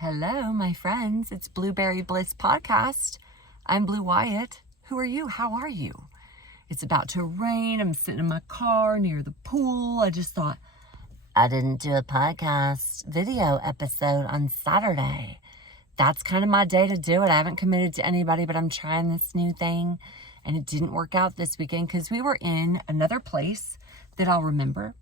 Hello, my friends. It's Blueberry Bliss Podcast. I'm Blue Wyatt. Who are you? How are you? It's about to rain. I'm sitting in my car near the pool. I just thought, I didn't do a podcast video episode on Saturday. That's kind of my day to do it. I haven't committed to anybody, but I'm trying this new thing. And it didn't work out this weekend because we were in another place that I'll remember.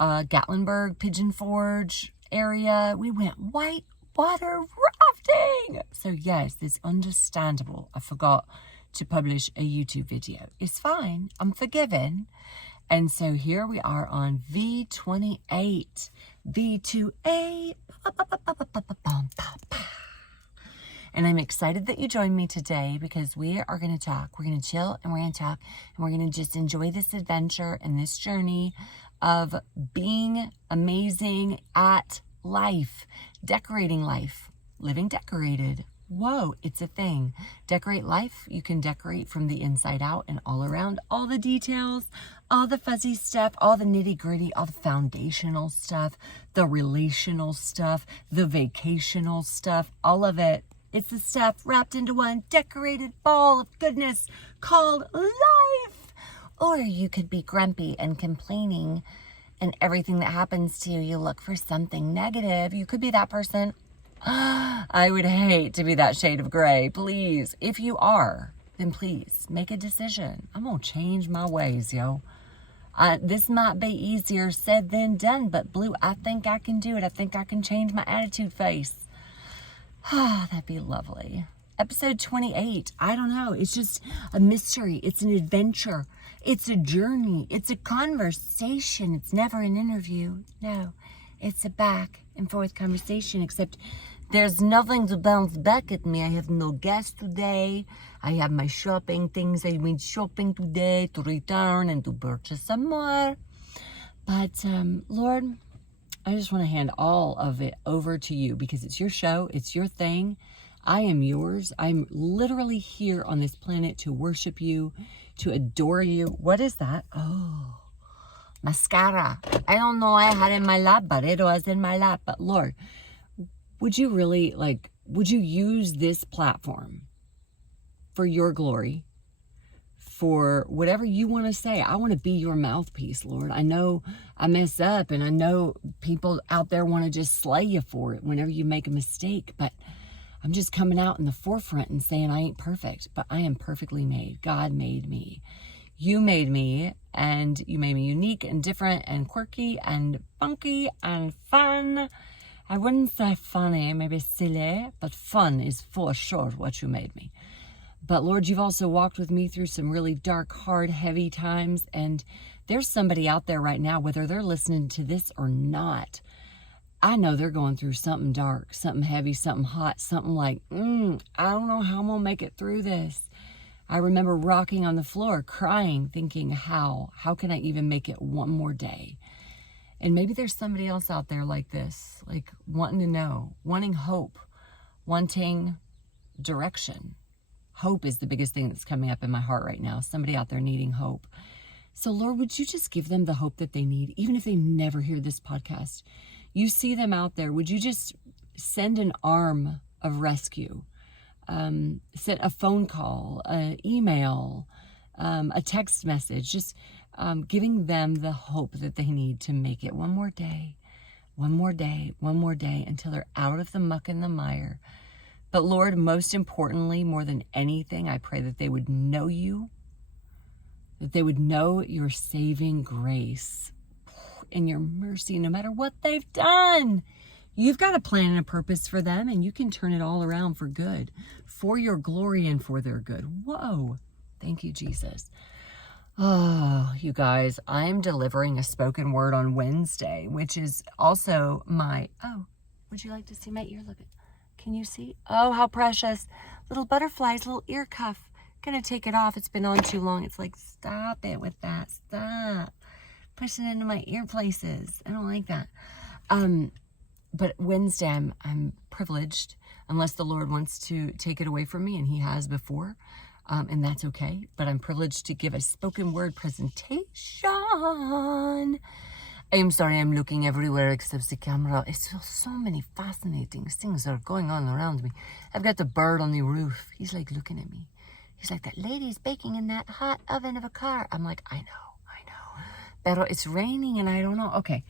Gatlinburg, Pigeon Forge area. We went whitewater rafting. So yes, it's understandable. I forgot to publish a YouTube video. It's fine. I'm forgiven. And so here we are on V28. V28. And I'm excited that you joined me today because we are going to talk. We're going to chill and we're going to talk and we're going to just enjoy this adventure and this journey of being amazing at life, decorating life, living decorated. Whoa, it's a thing. Decorate life. You can decorate from the inside out and all around. All the details, all the fuzzy stuff, all the nitty gritty, all the foundational stuff, the relational stuff, the vacational stuff, all of it. It's the stuff wrapped into one decorated ball of goodness called life. Or you could be grumpy and complaining, and everything that happens to you, you look for something negative. You could be that person. I would hate to be that shade of gray. Please, if you are, then please make a decision. I'm going to change my ways, yo. This might be easier said than done, but Blue, I think I can do it. I think I can change my attitude face. That'd be lovely. Episode 28. I don't know. It's just a mystery. It's an adventure. It's a journey. It's a conversation. It's never an interview. No, it's a back and forth conversation, except there's nothing to bounce back at me. I have no guest today. I have my shopping things. I went shopping today to return and to purchase some more. But, Lord, I just want to hand all of it over to you because it's your show. It's your thing. I am yours. I'm literally here on this planet to worship you, to adore you. What is that? Oh, mascara. I don't know I had it in my lap, but it was in my lap. But Lord, would you really, would you use this platform for your glory? For whatever you want to say. I want to be your mouthpiece, Lord. I know I mess up, and I know people out there want to just slay you for it whenever you make a mistake, but I'm just coming out in the forefront and saying I ain't perfect, but I am perfectly made. God made me. You made me, and you made me unique and different and quirky and funky and fun. I wouldn't say funny, maybe silly, but fun is for sure what you made me. But Lord, you've also walked with me through some really dark, hard, heavy times. And there's somebody out there right now, whether they're listening to this or not, I know they're going through something dark, something heavy, something hot, something like, I don't know how I'm going to make it through this. I remember rocking on the floor, crying, thinking, how can I even make it one more day? And maybe there's somebody else out there like this, like wanting to know, wanting hope, wanting direction. Hope is the biggest thing that's coming up in my heart right now. Somebody out there needing hope. So Lord, would you just give them the hope that they need, even if they never hear this podcast? You see them out there. Would you just send an arm of rescue? Send a phone call, an email, a text message, just giving them the hope that they need to make it one more day, one more day, one more day until they're out of the muck and the mire. But Lord, most importantly, more than anything, I pray that they would know you, that they would know your saving grace and your mercy, no matter what they've done. You've got a plan and a purpose for them, and you can turn it all around for good, for your glory and for their good. Whoa. Thank you, Jesus. Oh, you guys, I'm delivering a spoken word on Wednesday, which is also would you like to see my ear? Look at. Can you see? Oh, how precious. Little butterflies, little ear cuff. Gonna take it off. It's been on too long. It's like, stop it with that. Stop. Pushing into my ear places. I don't like that. But Wednesday, I'm privileged, unless the Lord wants to take it away from me, and he has before. And that's okay. But I'm privileged to give a spoken word presentation I'm sorry, I'm looking everywhere except the camera. It's so many fascinating things are going on around me. I've got the bird on the roof. He's like looking at me. He's like, that lady's baking in that hot oven of a car. I'm like, I know. Pero it's raining and I don't know. Okay.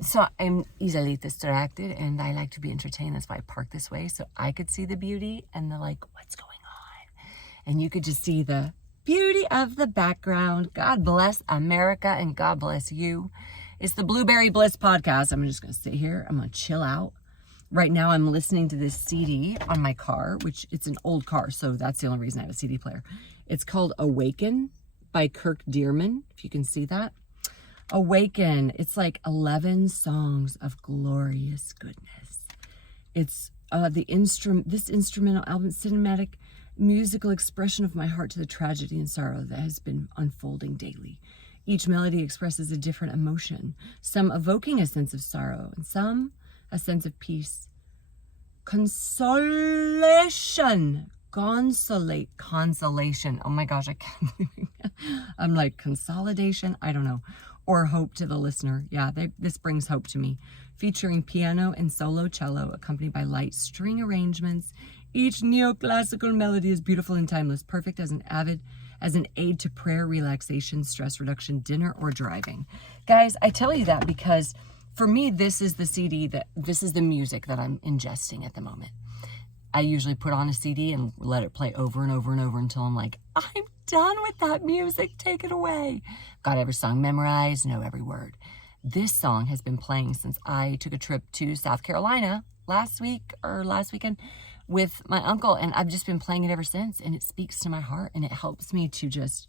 So I'm easily distracted and I like to be entertained. That's why I park this way so I could see the beauty and the like, what's going on? And you could just see the beauty of the background. God bless America and God bless you. It's the Blueberry Bliss podcast. I'm just going to sit here. I'm going to chill out. Right now I'm listening to this CD on my car, which it's an old car. So that's the only reason I have a CD player. It's called Awaken by Kirk Dearman, if you can see that. Awaken. It's like 11 songs of glorious goodness. It's this instrumental album, cinematic musical expression of my heart to the tragedy and sorrow that has been unfolding daily. Each melody expresses a different emotion, some evoking a sense of sorrow and some a sense of peace. Consolation. Oh my gosh, I can't. I'm like, consolidation, I don't know. Or hope to the listener. Yeah, this brings hope to me. Featuring piano and solo cello, accompanied by light string arrangements. Each neoclassical melody is beautiful and timeless, perfect as an aid to prayer, relaxation, stress reduction, dinner, or driving. Guys, I tell you that because for me, this is the music that I'm ingesting at the moment. I usually put on a CD and let it play over and over and over until I'm like, I'm done with that music. Take it away. Got every song memorized, know every word. This song has been playing since I took a trip to South Carolina last weekend with my uncle, and I've just been playing it ever since, and it speaks to my heart, and it helps me to just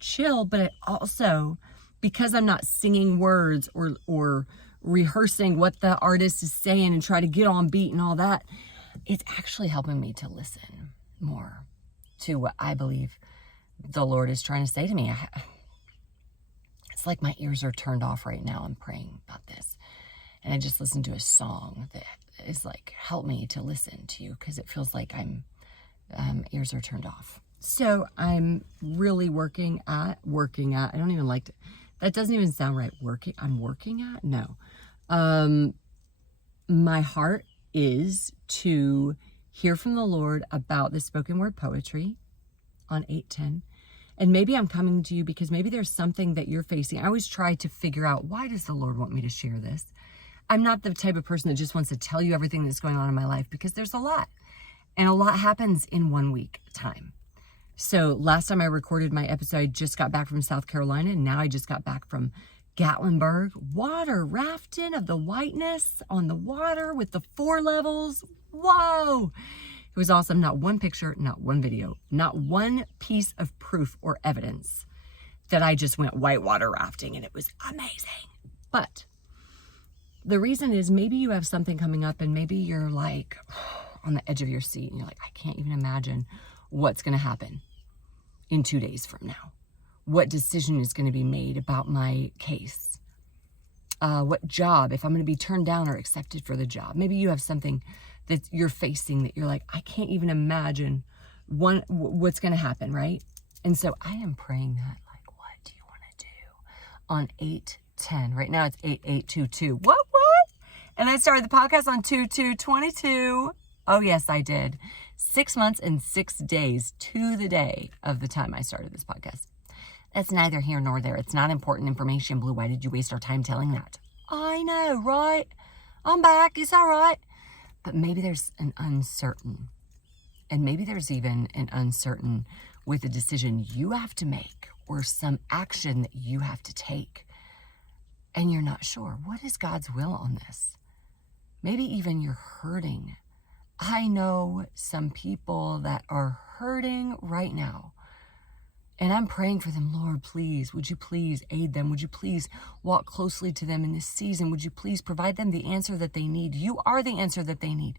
chill, but it also, because I'm not singing words or rehearsing what the artist is saying and try to get on beat and all that, it's actually helping me to listen more to what I believe the Lord is trying to say to me. It's like my ears are turned off right now. I'm praying about this. And I just listened to a song that is like, help me to listen to you, because it feels like ears are turned off. So I'm really working at, I don't even like to, that doesn't even sound right. I'm working at? No. My heart is to hear from the Lord about the spoken word poetry on 8:10. And maybe I'm coming to you because maybe there's something that you're facing. I always try to figure out, why does the Lord want me to share this? I'm not the type of person that just wants to tell you everything that's going on in my life, because there's a lot. And a lot happens in 1 week time. So last time I recorded my episode, I just got back from South Carolina, and now I just got back from Gatlinburg. Water rafting of the whiteness on the water with the 4 levels. Whoa! It was awesome. Not one picture, not one video, not one piece of proof or evidence that I just went whitewater rafting, and it was amazing. But the reason is, maybe you have something coming up and maybe you're like on the edge of your seat and you're like, I can't even imagine what's going to happen in 2 days from now. What decision is going to be made about my case? What job, if I'm going to be turned down or accepted for the job. Maybe you have something that you're facing that you're like, I can't even imagine what's going to happen, right? And so I am praying that, like, what do you want to do on 8:10? Right now it's 8:22. What? And I started the podcast on 2/2/22. Oh, yes, I did. 6 months and 6 days to the day of the time I started this podcast. That's neither here nor there. It's not important information, Blue. Why did you waste our time telling that? I know, right? I'm back. It's all right. But maybe there's an uncertain. And maybe there's even an uncertain with a decision you have to make or some action that you have to take. And you're not sure. What is God's will on this? Maybe even you're hurting. I know some people that are hurting right now. And I'm praying for them. Lord, please, would you please aid them? Would you please walk closely to them in this season? Would you please provide them the answer that they need? You are the answer that they need.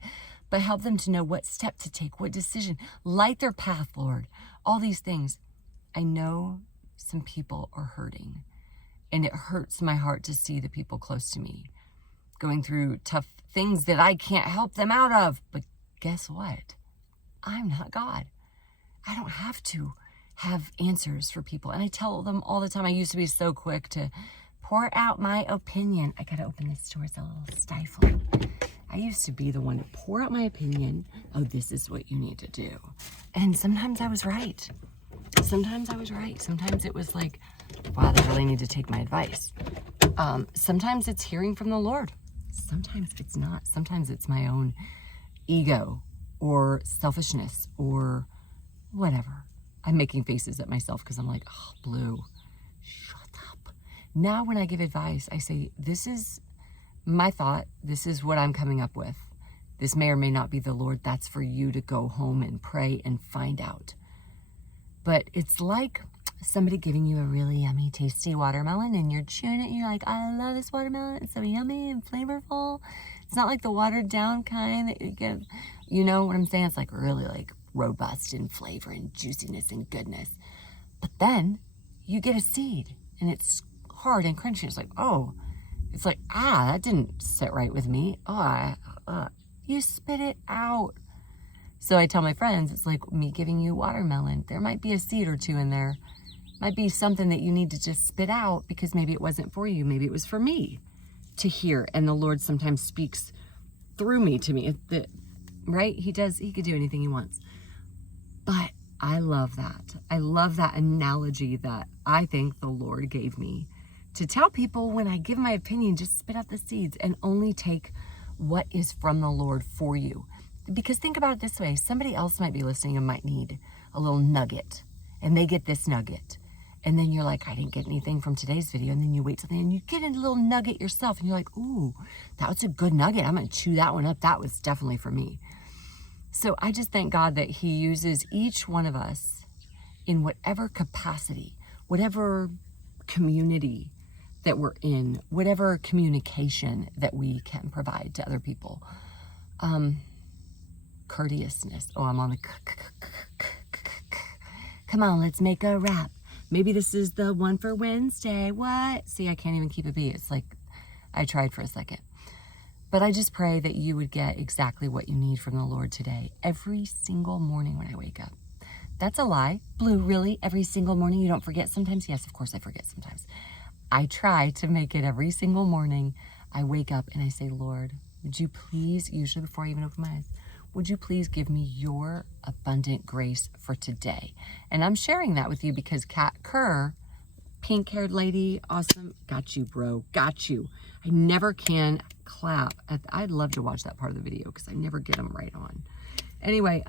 But help them to know what step to take, what decision. Light their path, Lord. All these things. I know some people are hurting. And it hurts my heart to see the people close to me going through tough things that I can't help them out of. But guess what? I'm not God. I don't have to have answers for people. And I tell them all the time, I used to be so quick to pour out my opinion. I gotta open this door, it's a little stifling. I used to be the one to pour out my opinion. Oh, this is what you need to do. And sometimes I was right. Sometimes I was right. Sometimes it was like, wow, they really need to take my advice. Sometimes it's hearing from the Lord. Sometimes it's not. Sometimes it's my own ego or selfishness or whatever. I'm making faces at myself because I'm like, oh, Blue, shut up. Now when I give advice, I say, this is my thought. This is what I'm coming up with. This may or may not be the Lord. That's for you to go home and pray and find out. But it's like somebody giving you a really yummy, tasty watermelon and you're chewing it and you're like, I love this watermelon. It's so yummy and flavorful. It's not like the watered down kind that you get, you know what I'm saying? It's like really like robust in flavor and juiciness and goodness. But then you get a seed and it's hard and crunchy. It's like, oh, it's like, that didn't sit right with me. You spit it out. So I tell my friends, it's like me giving you watermelon. There might be a seed or two in there. Might be something that you need to just spit out because maybe it wasn't for you. Maybe it was for me to hear. And the Lord sometimes speaks through me to me, right? He could do anything he wants. But I love that. I love that analogy that I think the Lord gave me to tell people when I give my opinion, just spit out the seeds and only take what is from the Lord for you. Because think about it this way, somebody else might be listening and might need a little nugget and they get this nugget. And then you're like, I didn't get anything from today's video. And then you wait till the end and you get a little nugget yourself and you're like, ooh, that was a good nugget. I'm gonna chew that one up. That was definitely for me. So I just thank God that he uses each one of us in whatever capacity, whatever community that we're in, whatever communication that we can provide to other people. Courteousness. Oh, I'm on the come on, let's make a rap. Maybe this is the one for Wednesday. What? See, I can't even keep a beat. It's like I tried for a second. But I just pray that you would get exactly what you need from the Lord today, every single morning when I wake up. That's a lie. Blue, really? Every single morning you don't forget sometimes? Yes, of course I forget sometimes. I try to make it every single morning. I wake up and I say, Lord, would you please, usually before I even open my eyes, would you please give me your abundant grace for today? And I'm sharing that with you because Kat Kerr, pink-haired lady, awesome. Got you, bro. Got you. I never can clap. I'd love to watch that part of the video because I never get them right on. Anyway,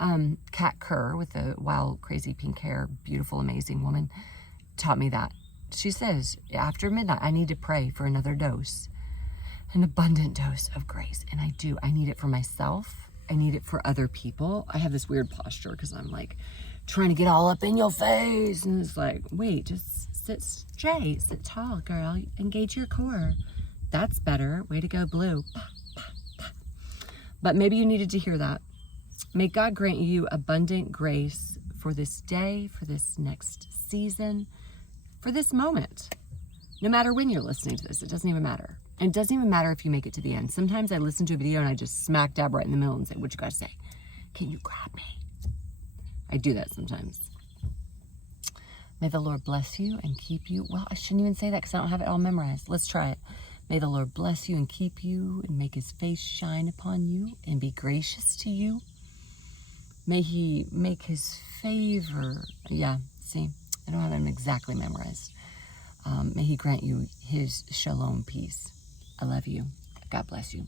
Kat Kerr with the wild, crazy pink hair, beautiful, amazing woman, taught me that. She says, after midnight, I need to pray for another dose, an abundant dose of grace. And I do. I need it for myself. I need it for other people. I have this weird posture because I'm like trying to get all up in your face. And it's like, wait, just sit straight, sit tall, girl. Engage your core. That's better. Way to go, Blue. But maybe you needed to hear that. May God grant you abundant grace for this day, for this next season, for this moment. No matter when you're listening to this, it doesn't even matter. And it doesn't even matter if you make it to the end. Sometimes I listen to a video and I just smack dab right in the middle and say, what you gotta say? Can you grab me? I do that sometimes. May the Lord bless you and keep you. Well, I shouldn't even say that because I don't have it all memorized. Let's try it. May the Lord bless you and keep you and make his face shine upon you and be gracious to you. May he make his favor. Yeah, see, I don't have them exactly memorized. May he grant you his shalom peace. I love you. God bless you.